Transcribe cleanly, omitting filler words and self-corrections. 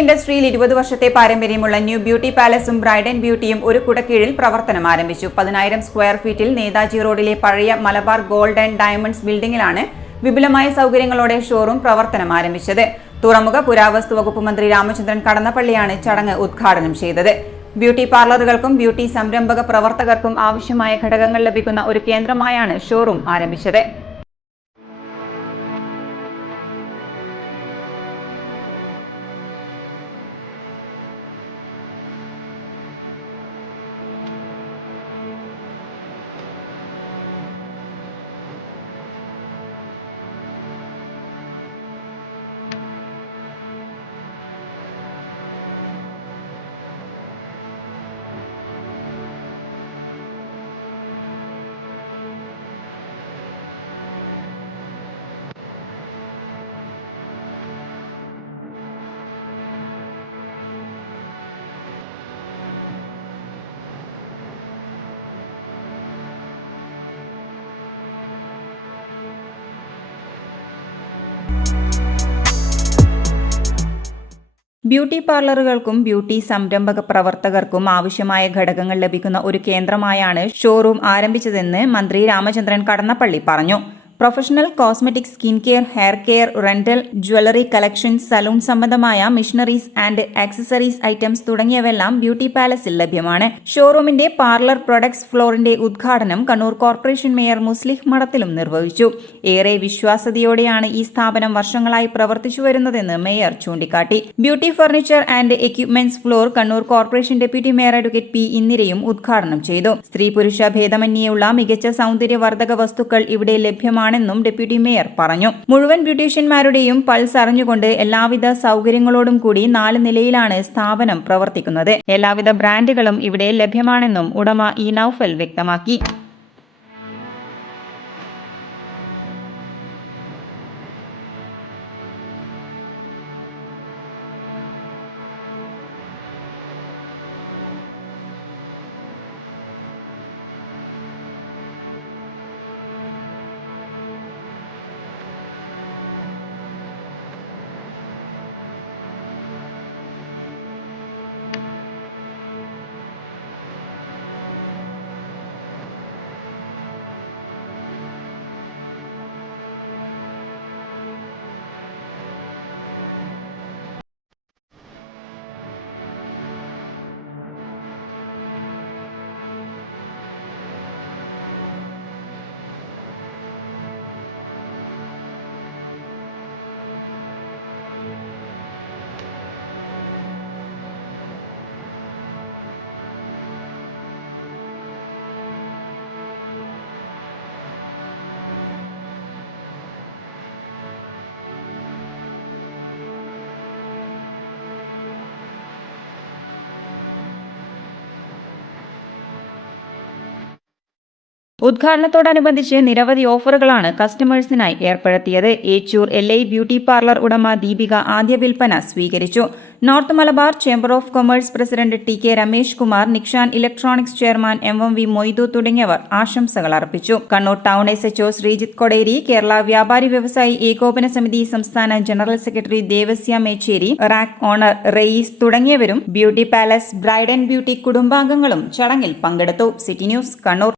ഇൻഡസ്ട്രിയിൽ 20 വർഷത്തെ പാരമ്പര്യമുള്ള ന്യൂ ബ്യൂട്ടി പാലസും ബ്രൈഡ് ആൻഡ് ബ്യൂട്ടിയും ഒരു കുടക്കീഴിൽ പ്രവർത്തനം ആരംഭിച്ചു. 10,000 സ്ക്വയർ ഫീറ്റിൽ നേതാജി റോഡിലെ പഴയ മലബാർ ഗോൾഡ് ആൻഡ് ഡയമണ്ട്സ് ബിൽഡിംഗിലാണ് വിപുലമായ സൗകര്യങ്ങളോടെ ഷോറൂം പ്രവർത്തനം ആരംഭിച്ചത്. തുറമുഖ പുരാവസ്തു വകുപ്പ് മന്ത്രി രാമചന്ദ്രൻ കടന്നപ്പള്ളിയാണ് ചടങ്ങ് ഉദ്ഘാടനം ചെയ്തത്. ബ്യൂട്ടി പാർലറുകൾക്കും ബ്യൂട്ടി സംരംഭക പ്രവർത്തകർക്കും ആവശ്യമായ ഘടകങ്ങൾ ലഭിക്കുന്ന ഒരു കേന്ദ്രമായാണ് ഷോറൂം ആരംഭിച്ചത്. ബ്യൂട്ടി പാർലറുകൾക്കും ബ്യൂട്ടി സംരംഭക പ്രവർത്തകർക്കും ആവശ്യമായ ഘടകങ്ങൾ ലഭിക്കുന്ന ഒരു കേന്ദ്രമായാണ് ഷോറൂം ആരംഭിച്ചതെന്ന് മന്ത്രി രാമചന്ദ്രൻ കടന്നപ്പള്ളി പറഞ്ഞു. Professional cosmetic, skin care, hair care, rental, jewellery collections, salon സംബന്ധമായ മിഷനറീസ് ആൻഡ് ആക്സസറീസ് ഐറ്റംസ് തുടങ്ങിയവയെല്ലാം ബ്യൂട്ടി പാലസിൽ ലഭ്യമാണ്. ഷോറൂമിന്റെ പാർലർ പ്രൊഡക്ട്സ് ഫ്ലോറിന്റെ ഉദ്ഘാടനം കണ്ണൂർ കോർപ്പറേഷൻ മേയർ മുസ്ലിഹ് മഠത്തിലും നിർവഹിച്ചു. ഏറെ വിശ്വാസ്യതയോടെയാണ് ഈ സ്ഥാപനം വർഷങ്ങളായി പ്രവർത്തിച്ചു വരുന്നതെന്ന് മേയർ ചൂണ്ടിക്കാട്ടി. Beauty furniture and equipments floor Kannur corporation deputy mayor advocate P ഇന്ദിരയും ഉദ്ഘാടനം ചെയ്തു. സ്ത്രീ പുരുഷ ഭേദമന്യേയുള്ള മികച്ച സൗന്ദര്യവർദ്ധക വസ്തുക്കൾ ഇവിടെ ലഭ്യമാണ് ും ഡെപ്യൂട്ടി മേയർ പറഞ്ഞു. മുഴുവൻ ബ്യൂട്ടീഷ്യന്മാരുടെയും പൾസ് അറിഞ്ഞുകൊണ്ട് എല്ലാവിധ സൗകര്യങ്ങളോടും കൂടി 4 നിലയിലാണ് സ്ഥാപനം പ്രവർത്തിക്കുന്നത്. എല്ലാവിധ ബ്രാൻഡുകളും ഇവിടെ ലഭ്യമാണെന്നും ഉടമ ഇ നൌഫൽ വ്യക്തമാക്കി. ഉദ്ഘാടനത്തോടനുബന്ധിച്ച് നിരവധി ഓഫറുകളാണ് കസ്റ്റമേഴ്സിനായി ഏർപ്പെടുത്തിയത്. ഏച്ചൂർ LI ബ്യൂട്ടി പാർലർ ഉടമ ദീപിക ആദ്യ വിൽപ്പന സ്വീകരിച്ചു. North Malabar chamber of commerce president TK Ramesh Kumar, Nikshan electronics chairman MV Moidu തുടങ്ങിയവർ ആശംസകൾ അർപ്പിച്ചു. കണ്ണൂർ ടൗൺ SHO ശ്രീജിത്ത് കൊടേരി, കേരള വ്യാപാരി വ്യവസായി ഏകോപന സമിതി സംസ്ഥാന general secretary Devasya Mechery, Rack owner Rayees തുടങ്ങിയവരും beauty palace, bride and beauty കുടുംബാംഗങ്ങളും ചടങ്ങിൽ പങ്കെടുത്തു. City news, Kannur.